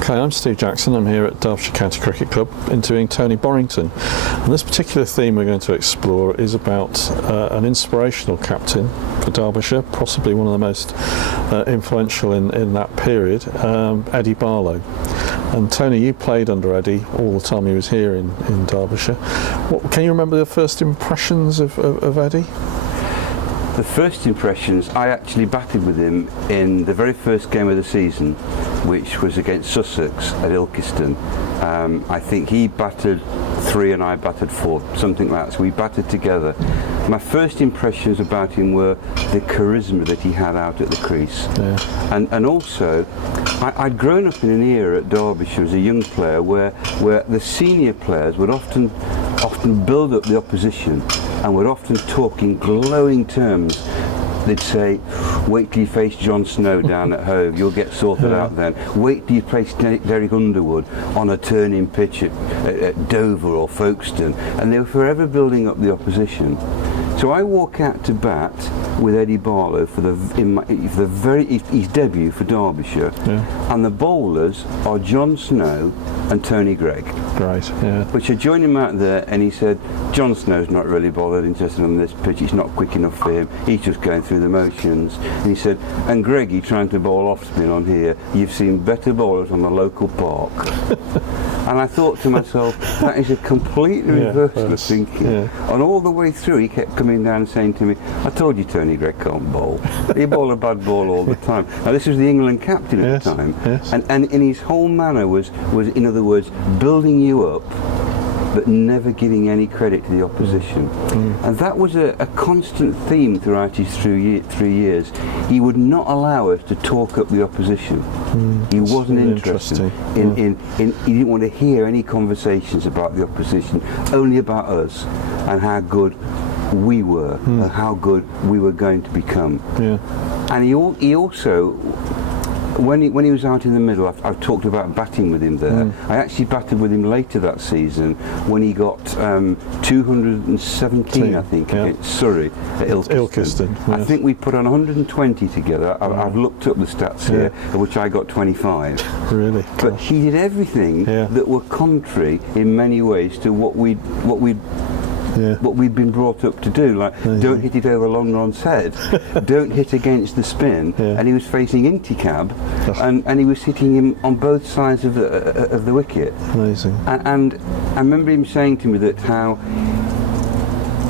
Okay, I'm Steve Jackson. I'm here at Derbyshire County Cricket Club interviewing Tony Borrington. And this particular theme we're going to explore is about an inspirational captain for Derbyshire, possibly one of the most influential in that period, Eddie Barlow. And Tony, you played under Eddie all the time he was here in Derbyshire. Can you remember the first impressions of Eddie? The first impressions, I actually batted with him in the very first game of the season, which was against Sussex at Ilkeston. I think he batted 3 and I batted 4, something like that, so we batted together. My first impressions about him were the charisma that he had out at the crease. Yeah. And also, I'd grown up in an era at Derbyshire as a young player where the senior players would often build up the opposition and would often talk in glowing terms. They'd say, wait till you face John Snow down at Hove, you'll get sorted out then. Wait till you face Derek Underwood on a turning pitch at Dover or Folkestone. And they were forever building up the opposition. So I walk out to bat with Eddie Barlow for his debut for Derbyshire, and the bowlers are John Snow and Tony Greig. Right, yeah. Which I joined him out there, and he said, John Snow's not really bothered, interested on this pitch, it's not quick enough for him, he's just going through the motions. And he said, and Greggy trying to bowl off spin on here, you've seen better bowlers on the local park. And I thought to myself, that is a complete reversal of thinking. Yeah. And all the way through, he kept coming down and saying to me, I told you Tony Greig can't bowl. He bowled a bad ball all the time. Now this was the England captain at the time. Yes. And in his whole manner was, in other words, building you up, but never giving any credit to the opposition. And that was a constant theme throughout his 3 years. He would not allow us to talk up the opposition. He wasn't interested in he didn't want to hear any conversations about the opposition, only about us and how good we were, and how good we were going to become. And he also, when he was out in the middle, I've talked about batting with him there. I actually batted with him later that season when he got 217, I think, against Surrey at Ilkeston. I think we put on 120 together. I've looked up the stats here, of which I got 25. Really? But he did everything that were contrary in many ways to what we'd been brought up to do, like don't hit it over long Ron's head, don't hit against the spin, and he was facing Inticab, and he was hitting him on both sides of the wicket. Amazing. And I remember him saying to me that how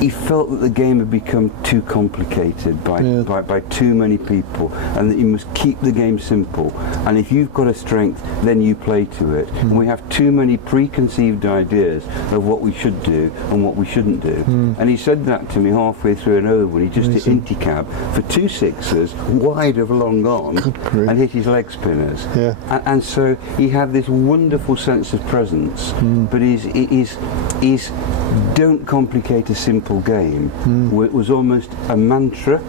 he felt that the game had become too complicated by too many people, and that you must keep the game simple, and if you've got a strength then you play to it, and we have too many preconceived ideas of what we should do and what we shouldn't do. And he said that to me halfway through an over when he just hit Inticab for 2 sixes wide of long on and hit his leg spinners. And so he had this wonderful sense of presence, but his don't complicate a simple game was almost a mantra.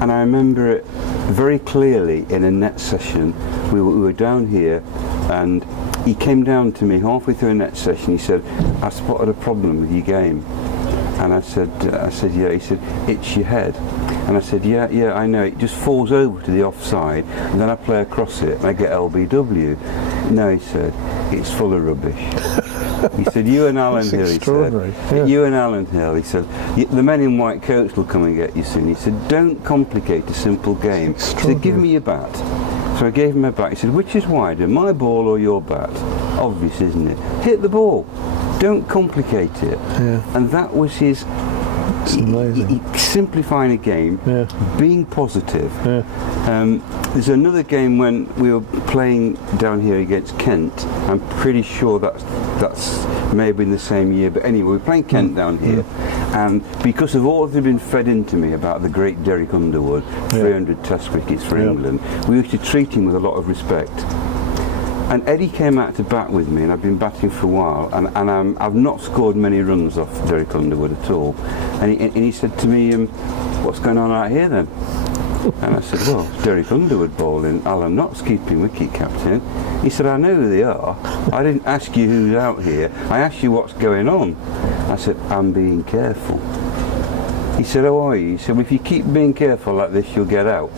And I remember it very clearly in a net session. We were down here, and he came down to me halfway through a net session. He said, I spotted a problem with your game. And I said, yeah. He said, it's your head. And I said, yeah, I know. It just falls over to the offside, and then I play across it, and I get LBW. No, he said, it's full of rubbish. He said, you and Alan Hill, he said, you and Alan Hill, he said, the men in white coats will come and get you soon. He said, don't complicate a simple game. He said, give me your bat. So I gave him a bat. He said, which is wider, my ball or your bat? Obvious, isn't it? Hit the ball. Don't complicate it. And that was his simplifying a game, being positive. There's another game when we were playing down here against Kent. I'm pretty sure that's may have been the same year, but anyway, we were playing Kent down here, and because of all that had been fed into me about the great Derek Underwood, 300 Test wickets for England, we used to treat him with a lot of respect. And Eddie came out to bat with me, and I've been batting for a while, and I've not scored many runs off Derek Underwood at all. And he said to me, what's going on out here then? And I said, well, it's Derek Underwood bowling, Alan Knott's keeping wicket captain. He said, I know who they are. I didn't ask you who's out here, I asked you what's going on. I said, I'm being careful. He said, how are you? He said, well, if you keep being careful like this, you'll get out.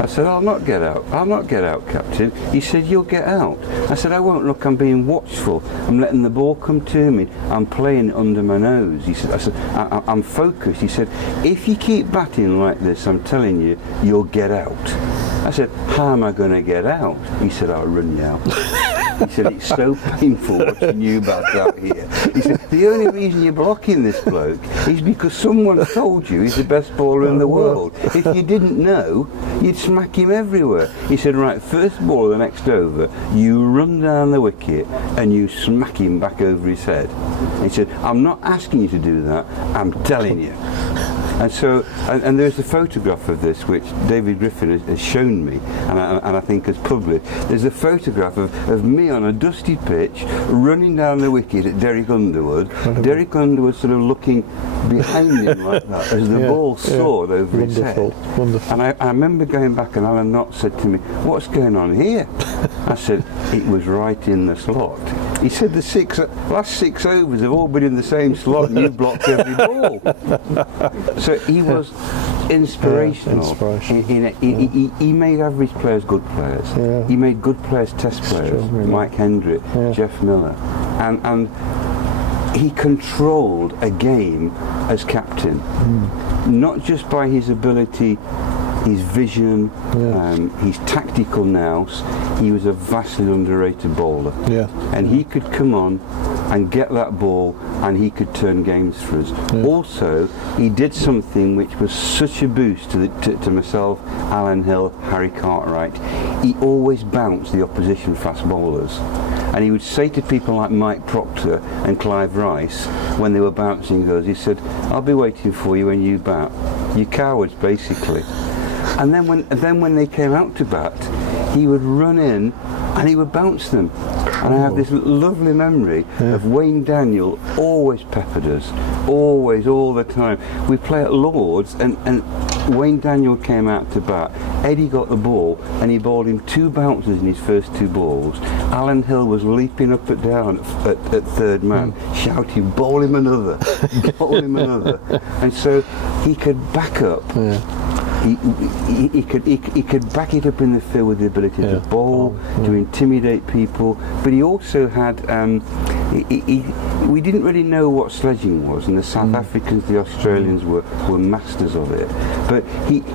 I I said, I'll not get out. I'll not get out, Captain. He said, you'll get out. I said, I won't. Look, I'm being watchful. I'm letting the ball come to me. I'm playing it under my nose. He said, I'm focused. He said, if you keep batting like this, I'm telling you, you'll get out. I said, how am I going to get out? He said, I'll run you out. He said, it's so painful watching you bat out here. He said, the only reason you're blocking this bloke is because someone told you he's the best bowler in the world. If you didn't know, you'd smack him everywhere. He said, right, first ball of the next over, you run down the wicket and you smack him back over his head. He said, I'm not asking you to do that, I'm telling you. And so, and there's a photograph of this which David Griffin has shown me, and I think has published. There's a photograph of me on a dusty pitch running down the wicket at Derek Underwood. Derek Underwood sort of looking behind him like that as the ball soared over his head. Wonderful. And I remember going back, and Alan Knott said to me, what's going on here? I said, it was right in the slot. He said the last 6 overs have all been in the same slot and you blocked every ball. So he was inspirational. He made average players good players. Yeah. He made good players test players. Mike Hendrick, Jeff Miller. And he controlled a game as captain, not just by his ability, his vision, his tactical nous. He was a vastly underrated bowler. Yeah. And he could come on and get that ball and he could turn games for us. Yeah. Also, he did something which was such a boost to myself, Alan Hill, Harry Cartwright. He always bounced the opposition fast bowlers. And he would say to people like Mike Proctor and Clive Rice, when they were bouncing us, he said, I'll be waiting for you when you bat. You cowards, basically. And then when they came out to bat, he would run in and he would bounce them. And I have this lovely memory of Wayne Daniel always peppered us, always, all the time. We play at Lord's and Wayne Daniel came out to bat. Eddie got the ball and he bowled him 2 bounces in his first 2 balls. Alan Hill was leaping up and down at third man, shouting, bowl him another, bowl him another. And so he could back up. He could back it up in the field with the ability to bowl, to intimidate people, but he also had, we didn't really know what sledging was, and the South Africans, the Australians were masters of it, but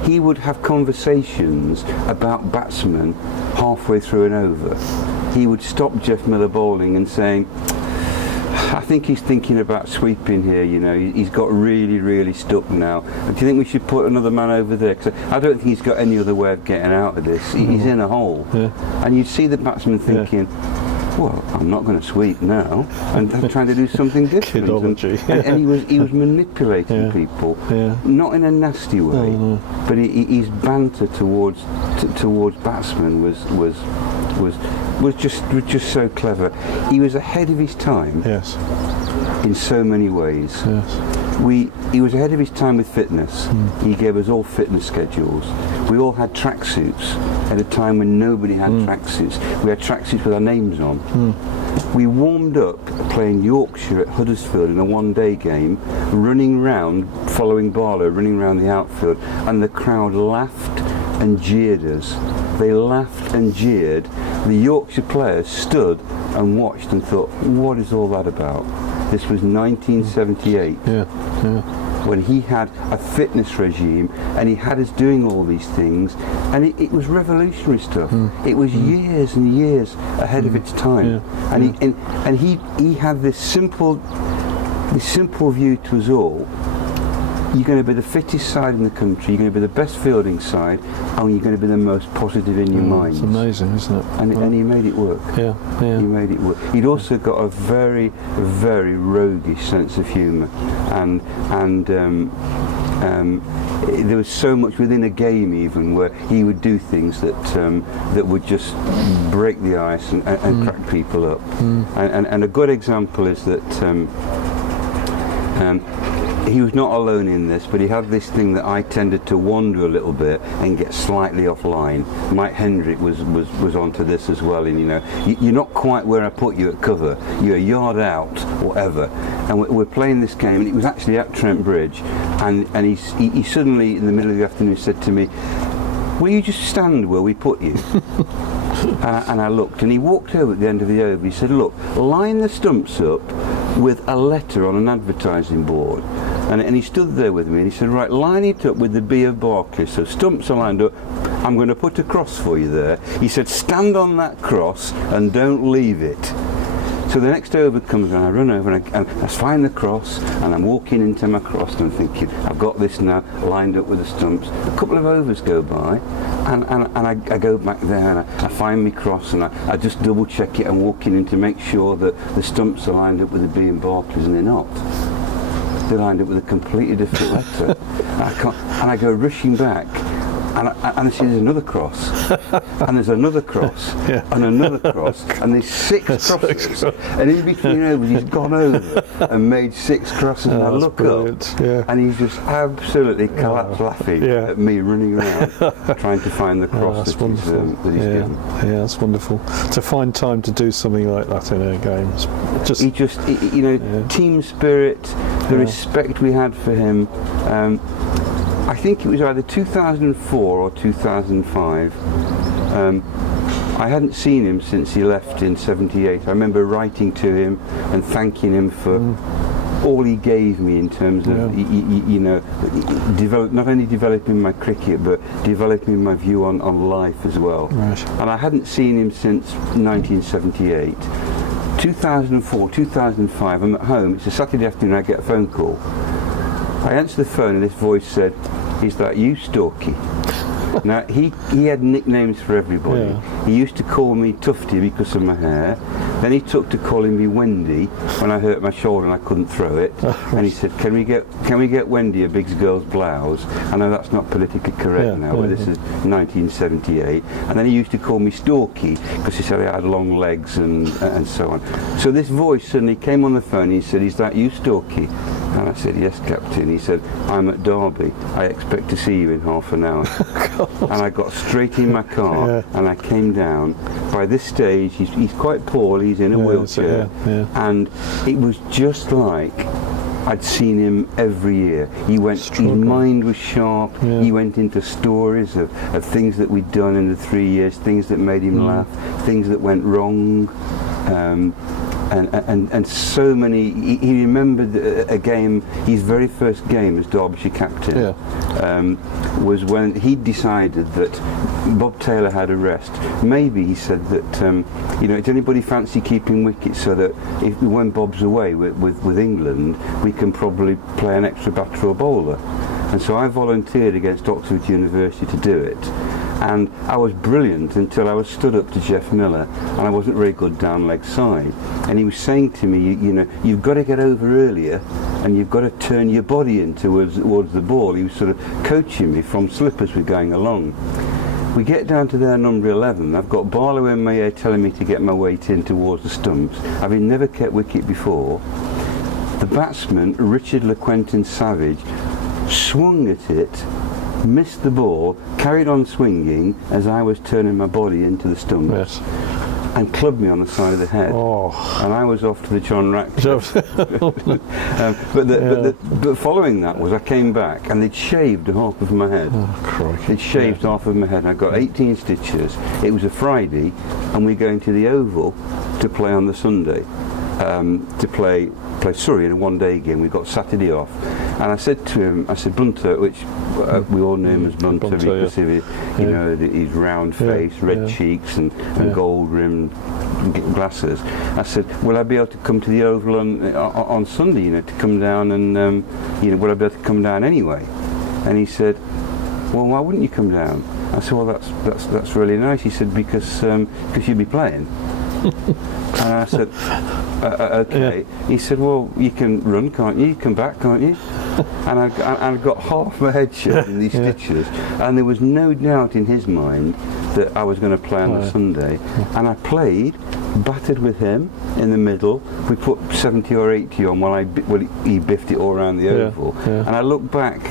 he would have conversations about batsmen halfway through an over. He would stop Jeff Miller bowling and saying, I think he's thinking about sweeping here, you know, he's got really, really stuck now. Do you think we should put another man over there? Because I don't think he's got any other way of getting out of this. He's in a hole. Yeah. And you'd see the batsman thinking, well, I'm not going to sweep now, and I'm trying to do something different. And he was manipulating people, not in a nasty way, but his banter towards batsmen was just so clever. He was ahead of his time. Yes. In so many ways. Yes. He was ahead of his time with fitness. He gave us all fitness schedules. We all had tracksuits at a time when nobody had tracksuits. We had tracksuits with our names on. We warmed up playing Yorkshire at Huddersfield in a one-day game, running round, following Barlow, running round the outfield, and the crowd laughed and jeered us. They laughed and jeered. The Yorkshire players stood and watched and thought, what is all that about? This was 1978, when he had a fitness regime and he had us doing all these things, and it was revolutionary stuff. It was years and years ahead of its time, and he had this simple view to us all. You're going to be the fittest side in the country, you're going to be the best fielding side, and you're going to be the most positive in your mind. It's amazing, isn't it? And he made it work. Yeah. He made it work. He'd also got a very, very roguish sense of humour, and there was so much within a game even where he would do things that would just break the ice and crack people up. And a good example is that he was not alone in this, but he had this thing that I tended to wander a little bit and get slightly offline. Mike Hendrick was onto this as well, and you know, you're not quite where I put you at cover, you're a yard out, whatever. And we're playing this game, and it was actually at Trent Bridge, and he suddenly, in the middle of the afternoon, said to me, will you just stand where we put you? And I looked, and he walked over at the end of the over. He said, look, line the stumps up with a letter on an advertising board. And he stood there with me, and he said, right, line it up with the B of Barclays. So stumps are lined up. I'm going to put a cross for you there. He said, stand on that cross and don't leave it. So the next over comes, and I run over, and I find the cross, and I'm walking into my cross, and I'm thinking, I've got this now, lined up with the stumps. A couple of overs go by, and I go back there, and I find my cross, and I just double check it and walking in to make sure that the stumps are lined up with the B in Barclays, and they're not. They're lined up with a completely different letter. And I go rushing back, and I see there's another cross, and there's another cross, and another cross, and there's 6 crosses. And in between overs, he's gone over and made 6 crosses, and I look up, and he's just absolutely collapsed laughing at me running around trying to find the cross that he's given. Yeah, that's wonderful. To find time to do something like that in our games. Team spirit, the respect we had for him. I think it was either 2004 or 2005. I hadn't seen him since he left in '78. I remember writing to him and thanking him for all he gave me in terms of, not only developing my cricket, but developing my view on life as well. Right. And I hadn't seen him since 1978. 2004, 2005, I'm at home, it's a Saturday afternoon, I get a phone call. I answer the phone and this voice said, is that you, Storky? Now, he had nicknames for everybody. Yeah. He used to call me Tufty because of my hair. Then he took to calling me Wendy when I hurt my shoulder and I couldn't throw it. And he said, can we get Wendy a big girl's blouse? I know that's not politically correct now, but this is 1978. And then he used to call me Storky because he said I had long legs and so on. So this voice suddenly came on the phone and he said, is that you, Storky? And I said, yes, Captain. He said, I'm at Derby. I expect to see you in half an hour. And I got straight in my car and I came down. By this stage, he's quite poor, he's in a wheelchair. And it was just like I'd seen him every year. His mind was sharp. He went into stories of things that we'd done in the 3 years, things that made him laugh, things that went wrong. And so many. He remembered a game, his very first game as Derbyshire captain, was when he decided that Bob Taylor had a rest. Maybe he said that, does anybody fancy keeping wickets so that when Bob's away with England, we can probably play an extra batter or bowler? And so I volunteered against Oxford University to do it. And I was brilliant until I was stood up to Jeff Miller, and I wasn't very good down leg side. And he was saying to me, you've got to get over earlier, and you've got to turn your body in towards the ball. He was sort of coaching me from slip as we're going along. We get down to their number 11. I've got Barlow in my ear telling me to get my weight in towards the stumps. Having never kept wicket before, the batsman, Richard LeQuentin Savage, swung at it, missed the ball, carried on swinging as I was turning my body into the stumps, and clubbed me on the side of the head. And I was off to the John Ratcliffe. But following that was I came back and they'd shaved half of my head. They'd shaved half of my head. I got 18 stitches. It was a Friday, and we're going to the Oval to play on the Sunday. To play Surrey in a one-day game. We got Saturday off, and I said to him, Bunter, which we all knew him as Bunter because of his, his round face, red cheeks, and gold-rimmed glasses. I said, will I be able to come to the Oval on Sunday? To come down and will I be able to come down anyway? And he said, well, why wouldn't you come down? I said, well, that's really nice. He said, because you'd be playing. And I said, okay. He said, well, you can run, can't you? You can back, can't you? And I got half my head shut in these stitches, and there was no doubt in his mind that I was going to play on the Sunday. And I played, batted with him in the middle. We put 70 or 80 on while he biffed it all around the Oval. And I looked back,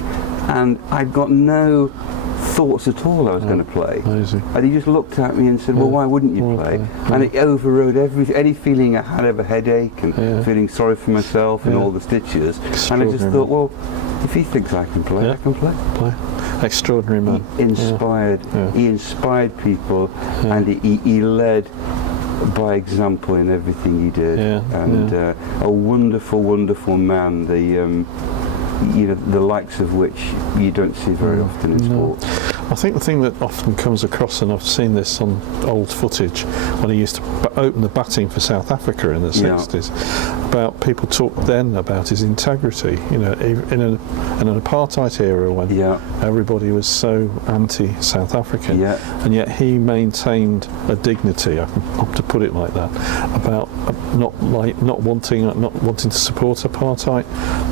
and I'd got no thoughts at all I was going to play. Amazing. And he just looked at me and said, well, why wouldn't you play? And it overrode any feeling I had of a headache and feeling sorry for myself and all the stitches. And I just thought, well, if he thinks I can play, I can play. Extraordinary man. He inspired. Yeah. He inspired people, Yeah. and he led by example in everything he did. Yeah, And a wonderful, wonderful man. The likes of which you don't see very often in sport. I think the thing that often comes across, and I've seen this on old footage when he used to open the batting for South Africa in the 60s, about people talk then about his integrity. In an apartheid era when everybody was so anti-South African, and yet he maintained a dignity, I can hope to put it like that, about not wanting to support apartheid,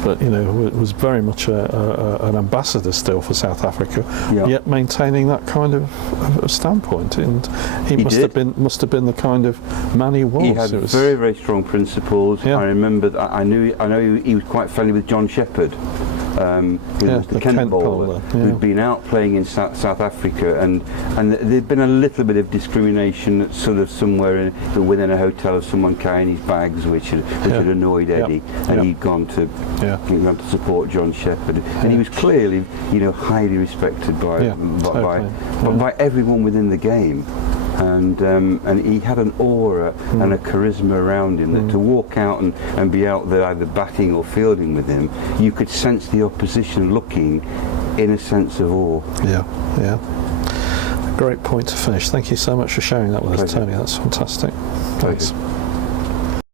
but was very much an ambassador still for South Africa, yet maintaining that kind of standpoint, and he must have been the kind of man he was. He had very, very strong principles. Yeah. I remember that I know he was quite friendly with John Shepherd, who was the Kent bowler, who'd been out playing in South Africa, and there'd been a little bit of discrimination sort of somewhere within a hotel of someone carrying his bags, which had annoyed Eddie, and he'd gone to support John Shepherd, and he was clearly highly respected by everyone within the game. And he had an aura and a charisma around him that to walk out and be out there either batting or fielding with him, you could sense the opposition looking in a sense of awe. A great point to finish. Thank you so much for sharing that with us, Tony. That's fantastic. Thanks.